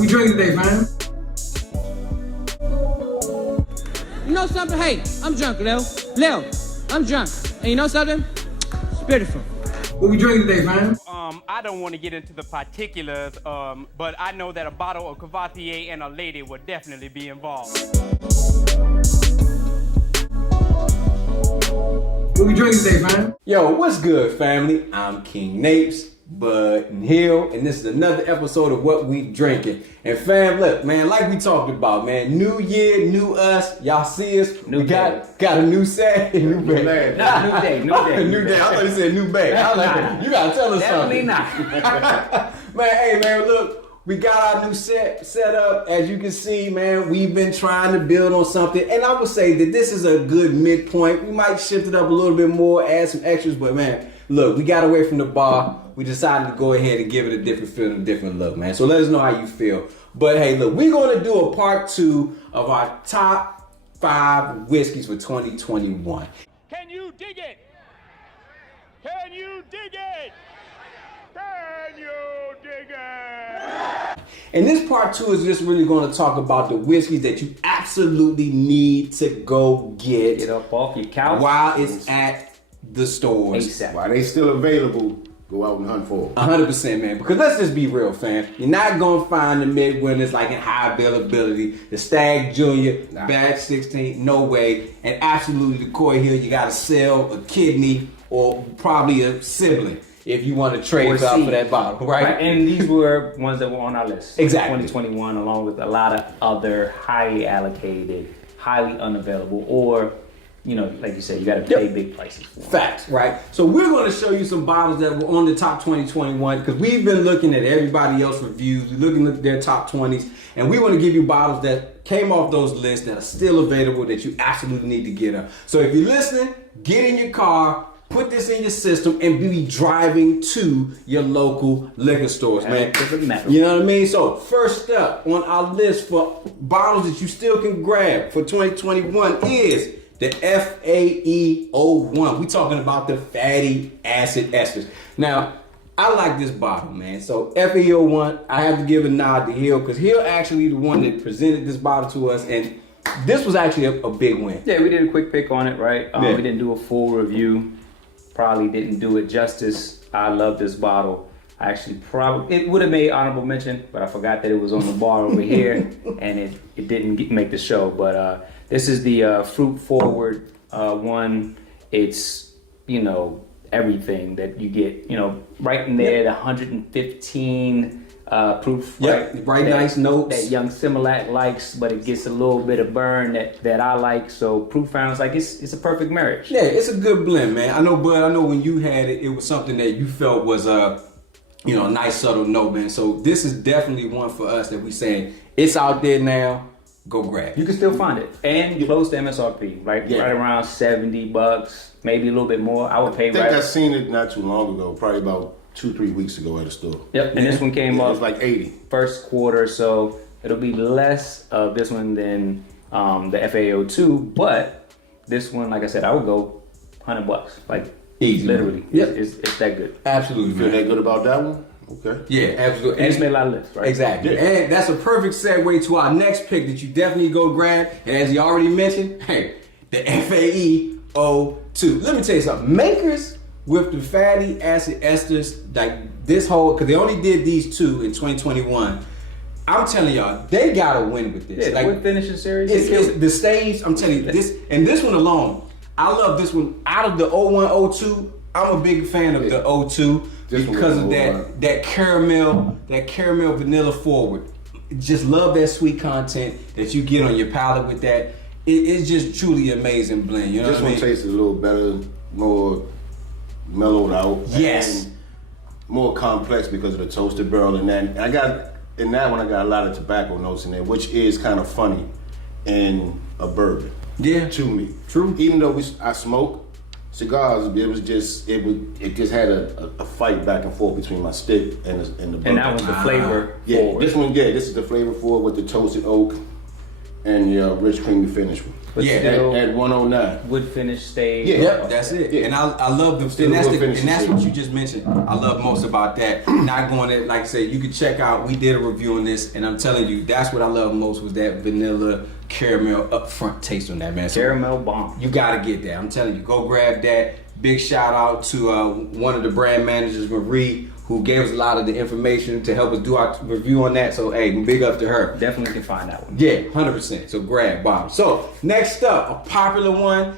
What we drinking today, man? You know something? Hey, I'm drunk, Lil. I'm drunk. And you know something? It's beautiful. What we drinking today, man? I don't want to get into the particulars, but I know that a bottle of Cavatier and a lady would definitely be involved. What we drinking today, man? Yo, what's good, family? I'm King Napes, Bud and Hill, and this is another episode of What We Drinking. And fam, look, man, like we talked about, man, new year, new us. Y'all see us? We got a new set, new bag. New day. New day. I thought you said new bag. I was like, you gotta tell us Definitely something. not. Man, hey, man, look. We got our new set up. As you can see, man, we've been trying to build on something. And I would say that this is a good midpoint. We might shift it up a little bit more, add some extras. But, man, look, we got away from the bar. We decided to go ahead and give it a different feel and a different look, man. So let us know how you feel. But, hey, look, we're going to do a part 2 of our top 5 whiskeys for 2021. Can you dig it? Can you dig it? Can you dig it? And this part 2 is just really going to talk about the whiskeys that you absolutely need to go get up off your couch while it's at the stores. ASAP. While they still available, go out and hunt for them. 100%, man. Because let's just be real, fam. You're not going to find the mid-winners like in high availability. The Stag Junior, Bag 16, no way. And absolutely the Coy Hill, you got to sell a kidney or probably a sibling if you want to trade up for that bottle, right? And these were ones that were on our list. Exactly. 2021, along with a lot of other highly allocated, highly unavailable, or, you know, like you said, you got to pay big prices for them. Facts, right? So we're going to show you some bottles that were on the top 2021 because we've been looking at everybody else's reviews, we're looking at their top 20s, and we want to give you bottles that came off those lists that are still available that you absolutely need to get up. So if you're listening, get in your car, put this in your system, and be driving to your local liquor stores, man. You know what I mean? So first up on our list for bottles that you still can grab for 2021 is the FAE01. We're talking about the fatty acid esters. Now, I like this bottle, man. So FAE01, I have to give a nod to Hill because Hill actually the one that presented this bottle to us, and this was actually a big win. Yeah, we did a quick pick on it, right? We didn't do a full review. Probably didn't do it justice. I love this bottle. I actually it would have made honorable mention, but I forgot that it was on the bar over here, and it didn't make the show. But this is the fruit forward one. It's, you know, everything that you get, you know, right in there, the 115 proof, right, nice notes that young Similac likes, but it gets a little bit of burn that I like. So proof found like it's a perfect marriage. Yeah, it's a good blend, man. I know, Bud. I know when you had it, it was something that you felt was a nice subtle note, man. So this is definitely one for us that we saying it's out there now. Go grab it. You can still find it and close to MSRP, right? Yeah. Right around $70, maybe a little bit more. I would pay. I think I seen it not too long ago, probably about 2-3 weeks ago at a store. Yep, and this one came up. It was like 80. First quarter, so it'll be less of this one than the FAO2, but this one, like I said, I would go $100, like easy, literally. Yep. It's that good. Absolutely, you feel that good about that one? Okay. Yeah, absolutely. And it's made a lot of lists, right? Exactly. Yeah. And that's a perfect segue to our next pick that you definitely go grab. And as you already mentioned, hey, the FAE02. Let me tell you something. Makers with the fatty acid esters, like this whole, because they only did these 2 in 2021. I'm telling y'all, they gotta win with this. Yeah, like, with finishing series. It's the stage. I'm telling you this, and this one alone. I love this one. Out of the 01, 02, I'm a big fan of the 02 because of that caramel vanilla forward. Just love that sweet content that you get on your palate with that. It's just truly amazing blend. You know this what I mean? This one tastes a little better, more mellowed out. Yes. And more complex because of the toasted barrel and that. And I got a lot of tobacco notes in there, which is kind of funny in a bourbon. Yeah. To me. True. Even though I smoke cigars, it just had a fight back and forth between my stick and the bourbon. And that was the flavor forward. This is the flavor forward with the toasted oak. and your rich creamy finish one. But Yeah, still, At 109. wood finish stage. Yeah. Yep, that's it. Yeah. And I love the Still and that's, will finish and that's the what shit. you just mentioned. I love most about that. Not going to, like I said, you can check out, we did a review on this, and I'm telling you, that's what I love most was that vanilla caramel upfront taste on that, man. So Caramel bomb. you gotta get that. I'm telling you, go grab that. Big shout out to one of the brand managers, Marie, who gave us a lot of the information to help us do our review on that. So hey, big up to her. Definitely can find that one. Yeah, 100%. So grab Bob. So next up, a popular one.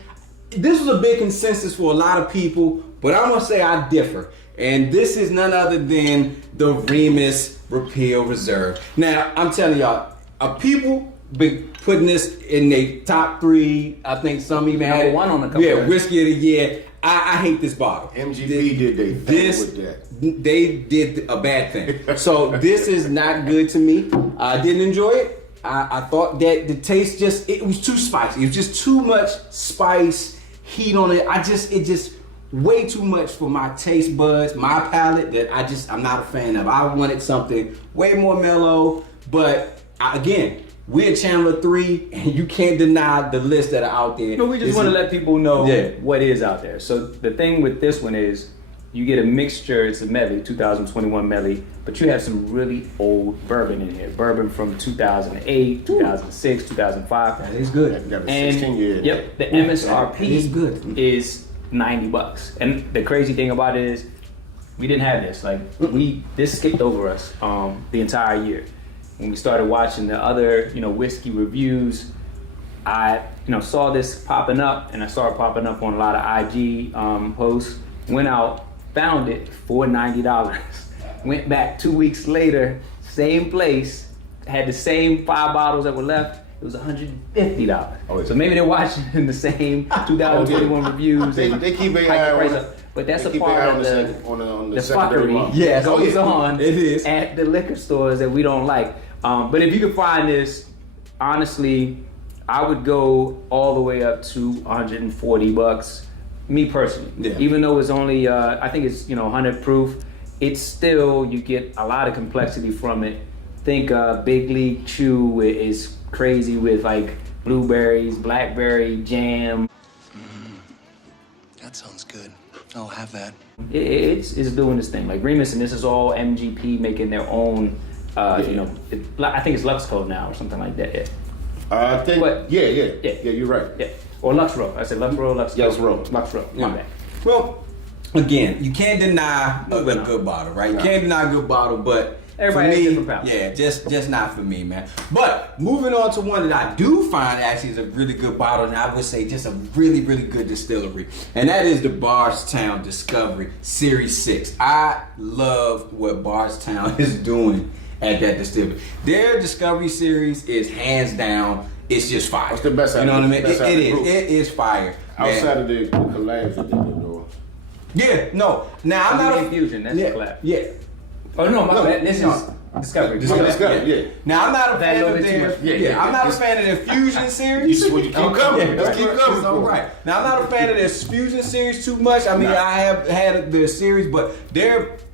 This was a big consensus for a lot of people, but I'm gonna say I differ. And this is none other than the Remus Repeal Reserve. Now, I'm telling y'all, people been putting this in their top 3. I think some even had Number 1 on the couple. Yeah, whiskey of the year. I hate this bottle. MGP did they thing with that. They did a bad thing. So this is not good to me. I didn't enjoy it. I thought that the taste it was too spicy. It was just too much spice, heat on it. It just way too much for my taste buds, my palate that I'm not a fan of. I wanted something way more mellow, but again, we're Chandler 3, and you can't deny the lists that are out there. No, we just want to let people know Yeah. what is out there. So the thing with this one is you get a mixture. It's a medley, 2021 medley, but you have some really old bourbon in here. Bourbon from 2008, 2006, 2005. That is good. Got a And 16 year. yep, the That MSRP is good. is $90. And the crazy thing about it is we didn't have this. Like this skipped over us the entire year. When we started watching the other, whiskey reviews, I, saw this popping up, and I saw it popping up on a lot of IG posts. Went out, found it for $90. Went back 2 weeks later, same place, had the same 5 bottles that were left. It was $150. Oh, yeah. So maybe they're watching the same 2021 reviews. They and keep a hike eye the price on up. But that's they a keep part their eye of on the the secondary fuckery market. Yes, that goes oh, yeah. on It is. at the liquor stores that we don't like. But if you can find this, honestly, I would go all the way up to $140. Me personally, Yeah. even though it's only, I think it's 100 proof, it's still, you get a lot of complexity from it. Think Big League Chew is crazy with like blueberries, blackberry jam. That sounds good. I'll have that. It's doing this thing like Remus, and this is all MGP making their own. I think it's Lux Code now or something like that. Yeah. I think. But- yeah, Yeah. you're right. Yeah, or Lux Row. I said Lux Row, Lux Lux Row. Lux Row. Yeah. My bad. Well, again, you can't deny a good bottle, right? You can't deny a good bottle, but Everybody for has me, different palates. yeah, just not for me, man. But moving on to one that I do find actually is a really good bottle, and I would say just a really, really good distillery, and that is the Bardstown Discovery Series 6. I love what Bardstown is doing at that distillery. Their Discovery Series is hands down. It's just fire. It's the best You know what I mean? best out of It the is. group. It is fire. man. Outside of the collabs that they do, though. Yeah, no. Now I'm not a Infusion. That's yeah, the collab. Yeah. Oh no, my No, bad. This no. is Discovery. Discovery, yeah. Now I'm not a That fan little of bit too their much. Yeah, I'm not a it's- fan of their Fusion series. You keep coming. Yeah, Let's keep coming. It's all right. Now I'm not a fan of their Fusion series too much. I mean, Nah. I have had the series, but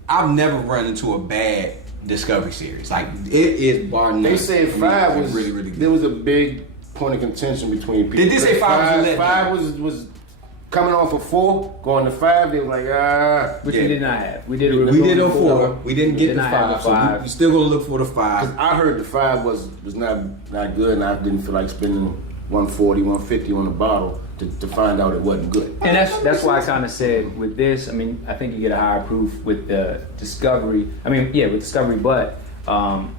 I've never run into a bad Discovery series. Like it is bar none. They said For me, 5 it's was really, really good. There was a big point of contention between people. They did say 5 was a letdown. 5 was coming off of 4, going to 5. They were like, Which Yeah. we did not have. We did a We review did on on 4. We didn't get the not have 5, so five. we still gonna look for the 5. I heard the 5 was not good, and I didn't feel like spending 140, 150 on a bottle to find out it wasn't good. And that's why I kind of said with this. I mean, I think you get a higher proof with the Discovery. I mean, yeah, with Discovery, but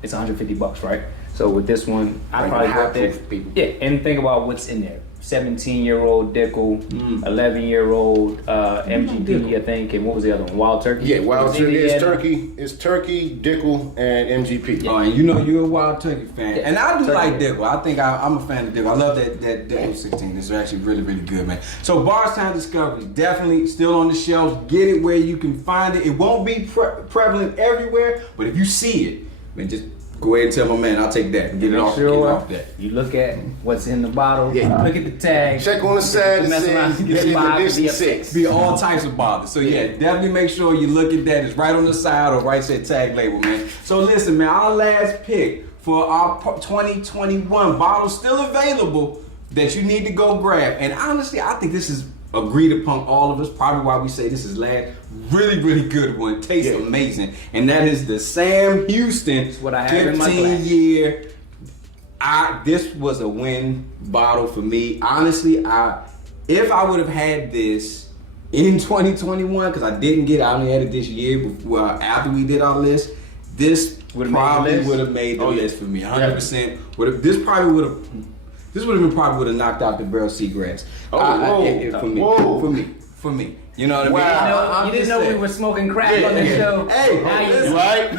it's $150, right? So with this one, I Like probably high got there. proof people. Yeah, and think about what's in there. 17-year-old Dickel, 11-year-old MGP, I think, and what was the other one? Wild Turkey. Yeah, Wild Turkey is Yeah. turkey. It's turkey, Dickel, and MGP. Oh, and you know you're a Wild Turkey fan, Yeah. and I do Turkey. like Dickel. I think I'm a fan of Dickel. I love that Dickel 16. It's actually really, really good, man. So Bardstown Discovery, definitely still on the shelves. Get it where you can find it. It won't be prevalent everywhere, but if you see it, man, just go ahead and tell my man I'll take that and get it Make off, sure get it off that. you look at what's in the bottle. Yeah. Look at the tag. Check on the side and Mess around, say get the limited 5, edition be up 6. Be all types of bottles. So yeah, definitely make sure you look at that. It's right on the side or right side tag label, man. So listen, man, our last pick for our 2021 bottles still available that you need to go grab. And honestly, I think this is agreed upon all of us. Probably why we say this is last really, really good one. Tastes amazing. And that is the Sam Houston what I have in my 15-year. This was a win bottle for me. Honestly, if I would have had this in 2021, because I didn't get it, I only had it this year before, after we did our list, this probably would have made the list for me. 100%. This would have knocked out the Barrel Seagrass. For me. You know what I mean? You didn't know we were smoking crack on the show. Hey, right?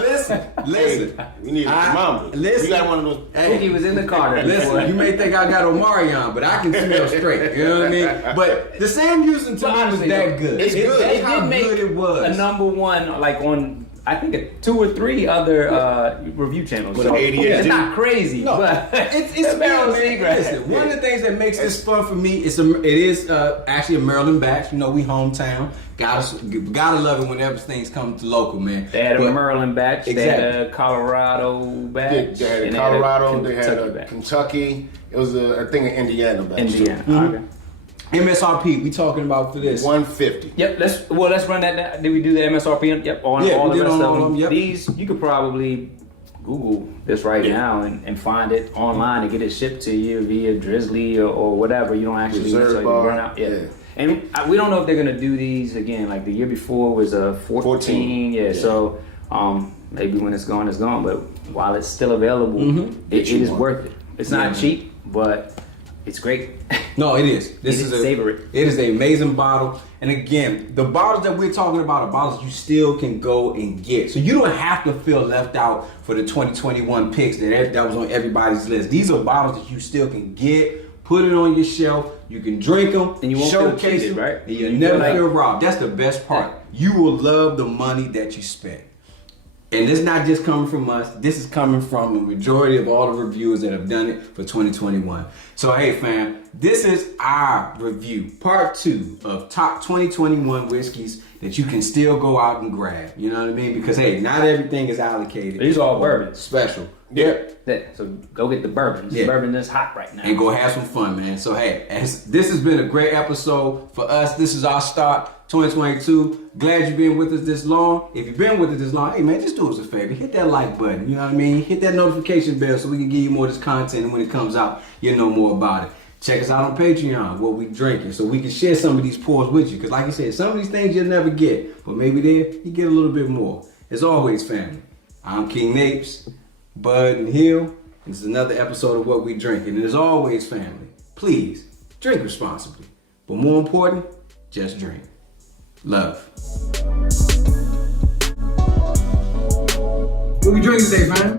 Listen. We need mama. Listen. We got one of those. He was in the car. Listen, you may think I got Omarion, but I can smell straight. You know what I mean? But the Sam Houston to me was that good. It's good. It did make it was. a #1, like on I think 2 or 3 other review channels. With ADHD. It's not crazy, but it's Barrel good, man. Seagrass. Listen, one of the things that makes this fun for me is it is actually a Maryland batch. You know, we hometown. Gotta love it whenever things come to local, man. They had a Maryland batch. They had a Colorado batch. They had Colorado. They had Kentucky. It was I think an Indiana batch. Indiana. Okay. MSRP, we talking about for this? $150. Yep. Let's run that down. Did we do the MSRP? Yep. On all the rest of them. Yep. These you could probably Google this right now and find it online and get it shipped to you via Drizzly or whatever. You don't actually necessarily run out. Yeah. And we don't know if they're gonna do these again. Like the year before was a 14. Yeah. So maybe when it's gone, it's gone. But while it's still available, it is worth it. It's not cheap, but it's great. No, it is. Savor it. It is an amazing bottle. And again, the bottles that we're talking about are bottles you still can go and get. So you don't have to feel left out for the 2021 picks that was on everybody's list. These are bottles that you still can get. Put it on your shelf. You can drink them. And you won't feel cheated, right? And you'll never feel robbed. That's the best part. You will love the money that you spent. And it's not just coming from us. This is coming from the majority of all the reviewers that have done it for 2021. So hey fam, this is our review, part 2 of top 2021 whiskeys that you can still go out and grab. You know what I mean? Because hey, not everything is allocated. These are all bourbons. Special. Yep. So go get the bourbons. Yeah. The bourbon is hot right now. And go have some fun, man. So hey, this has been a great episode for us. This is our start, 2022. Glad you've been with us this long. If you've been with us this long, hey man, just do us a favor. Hit that like button. You know what I mean? Hit that notification bell so we can give you more of this content. And when it comes out, you'll know more about it. Check us out on Patreon, what we drinking, so we can share some of these pours with you. Because like I said, some of these things you'll never get. But maybe there, you get a little bit more. As always, family, I'm King Napes, Bud and Hill. This is another episode of What We Drinking. And as always, family, please drink responsibly. But more important, just drink. Love. What we drinking today, man?